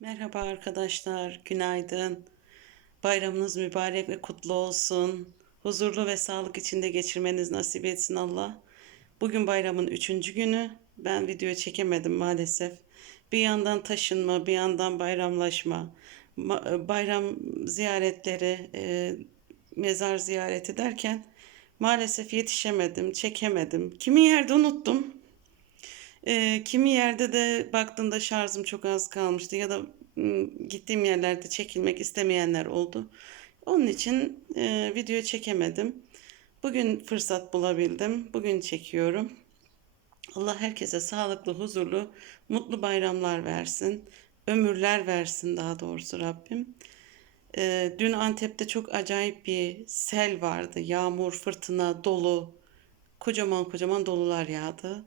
Merhaba arkadaşlar, günaydın. Bayramınız mübarek ve kutlu olsun. Huzurlu ve sağlık içinde geçirmeniz nasip etsin Allah. Bugün bayramın üçüncü günü. Ben video çekemedim maalesef. Bir yandan taşınma, bir yandan bayramlaşma, ma- bayram ziyaretleri, e, mezar ziyareti derken maalesef yetişemedim, çekemedim. Kimi yerde unuttum. Ee, kimi yerde de baktığımda şarjım çok az kalmıştı ya da gittiğim yerlerde çekilmek istemeyenler oldu. Onun için e, video çekemedim. Bugün fırsat bulabildim. Bugün çekiyorum. Allah herkese sağlıklı, huzurlu, mutlu bayramlar versin. Ömürler versin daha doğrusu Rabbim. Ee, dün Antep'te çok acayip bir sel vardı. Yağmur, fırtına, dolu. Kocaman kocaman dolular yağdı.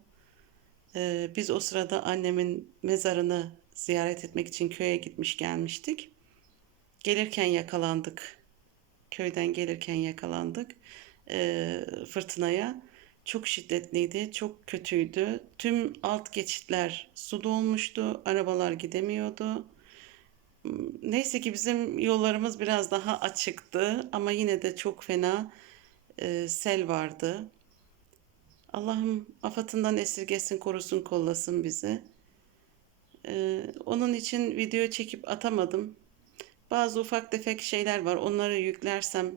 Ee, biz o sırada annemin mezarını ziyaret etmek için köye gitmiş gelmiştik. Gelirken yakalandık. Köyden gelirken yakalandık ee, fırtınaya. Çok şiddetliydi, çok kötüydü. Tüm alt geçitler su dolmuştu, arabalar gidemiyordu. Neyse ki bizim yollarımız biraz daha açıktı ama yine de çok fena e, sel vardı. Allah'ım afatından esirgesin, korusun, kollasın bizi. Ee, onun için video çekip atamadım. Bazı ufak tefek şeyler var. Onları yüklersem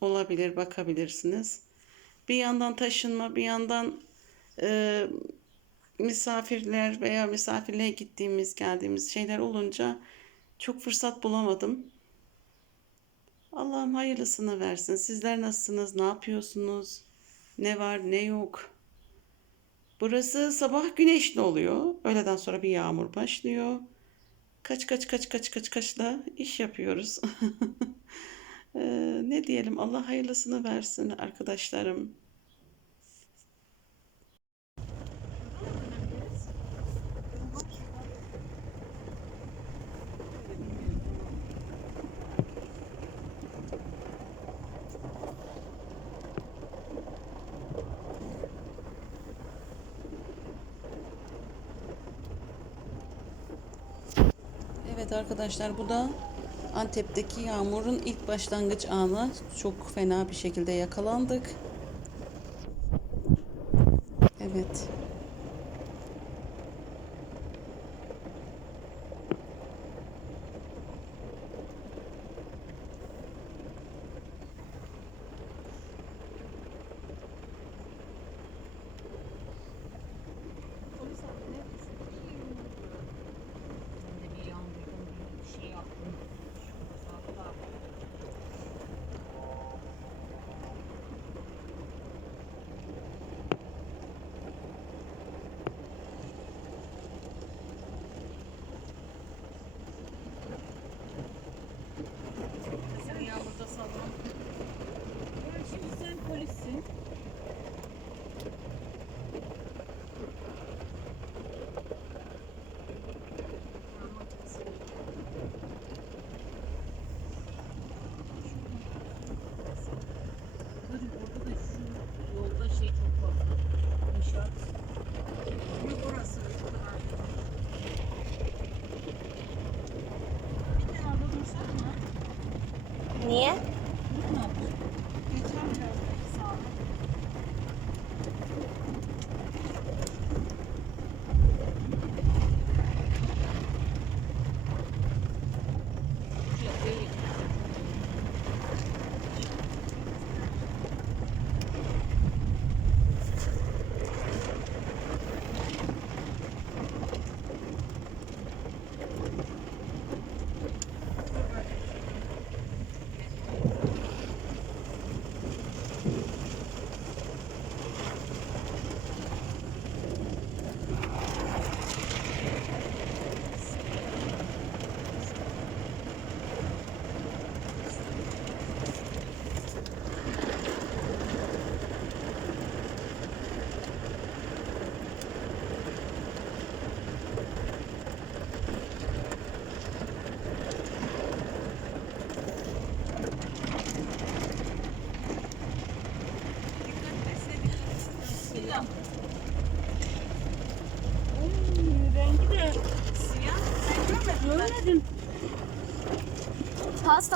olabilir, bakabilirsiniz. Bir yandan taşınma, bir yandan e, misafirler veya misafirliğe gittiğimiz, geldiğimiz şeyler olunca çok fırsat bulamadım. Allah'ım hayırlısını versin. Sizler nasılsınız? Ne yapıyorsunuz? Ne var, ne yok? Burası sabah güneşli oluyor. Öğleden sonra bir yağmur başlıyor. Kaç kaç kaç kaç kaç kaçla iş yapıyoruz. Ee, ne diyelim Allah hayırlısını versin arkadaşlarım. Evet arkadaşlar bu da Antep'teki yağmurun ilk başlangıç anı. Çok fena bir şekilde yakalandık. Evet.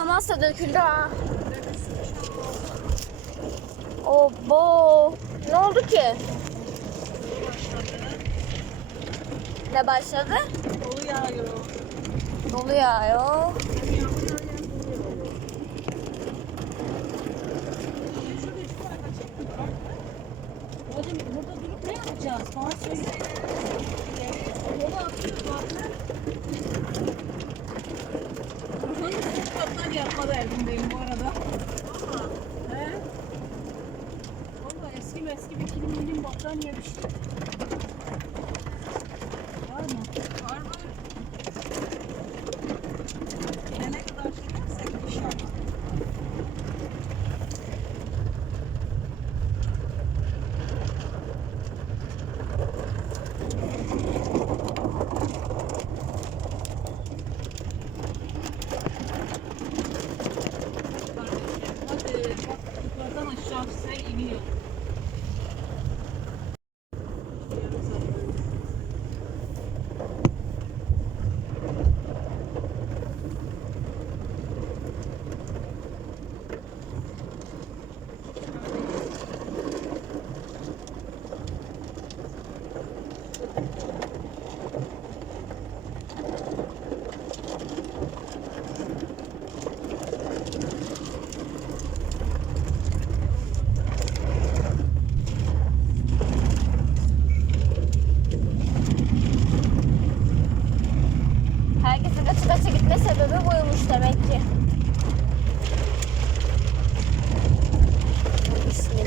Pasta masa döküldü ha. Obo. Ne oldu ki? Ne başladı? Dolu yağıyor. Dolu yağıyor. Hocam burada durup ne yapacağız? Bana söyle. Milim battaniye düştü. Var mı? Var var.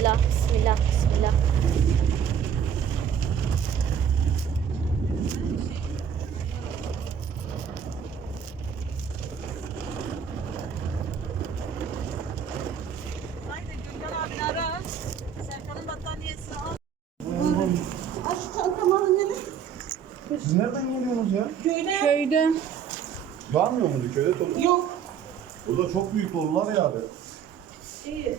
Bismillah, bismillah, bismillah. Siz nereden geliyorsunuz ya? Köyde. Varmıyor muydu köyde dolu? Yok. Burada çok büyük dolular yağdı. İyi.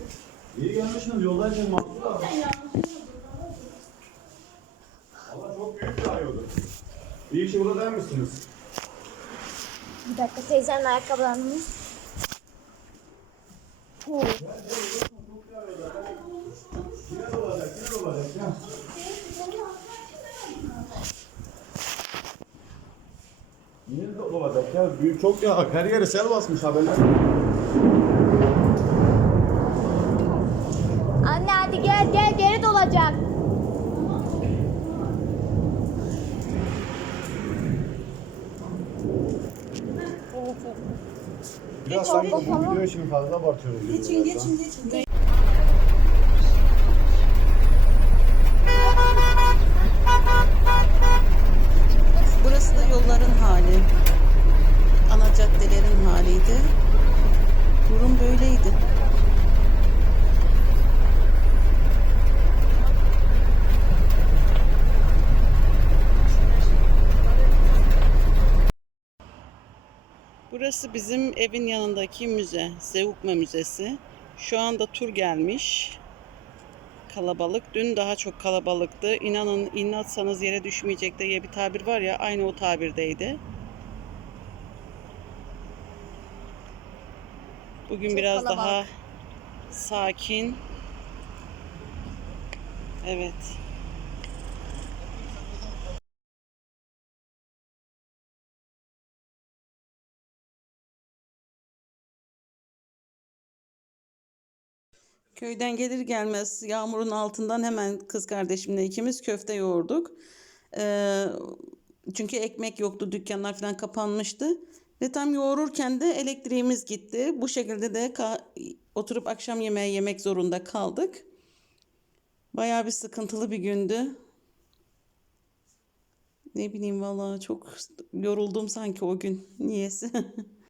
İyi gelmişsiniz yoldayken mahsur abi. Valla çok büyük yağıyordu. İyi ki burada misiniz? Bir dakika teyzemin ayakkabılarını. Yine dolacak, yine dolacak ya. Yine dolacak ya. Büyük çok ya. Her yere sel basmış haberler. Hadi gel gel geri dolacak. Biraz sanki bu için fazla abartıyoruz. Geçin, geçin, geçin. Burası bizim evin yanındaki müze. Zeugma Müzesi. Şu anda tur gelmiş. Kalabalık. Dün daha çok kalabalıktı. İnanın inatsanız yere düşmeyecek diye bir tabir var ya aynı o tabirdeydi. Bugün Çok biraz kalabalık. daha sakin. Evet. Köyden gelir gelmez yağmurun altından hemen kız kardeşimle ikimiz köfte yoğurduk. Ee, çünkü ekmek yoktu, dükkanlar falan kapanmıştı. Ve tam yoğururken de elektriğimiz gitti. Bu şekilde de oturup akşam yemeği yemek zorunda kaldık. Bayağı bir sıkıntılı bir gündü. Ne bileyim vallahi çok yoruldum sanki o gün. Niyeyse.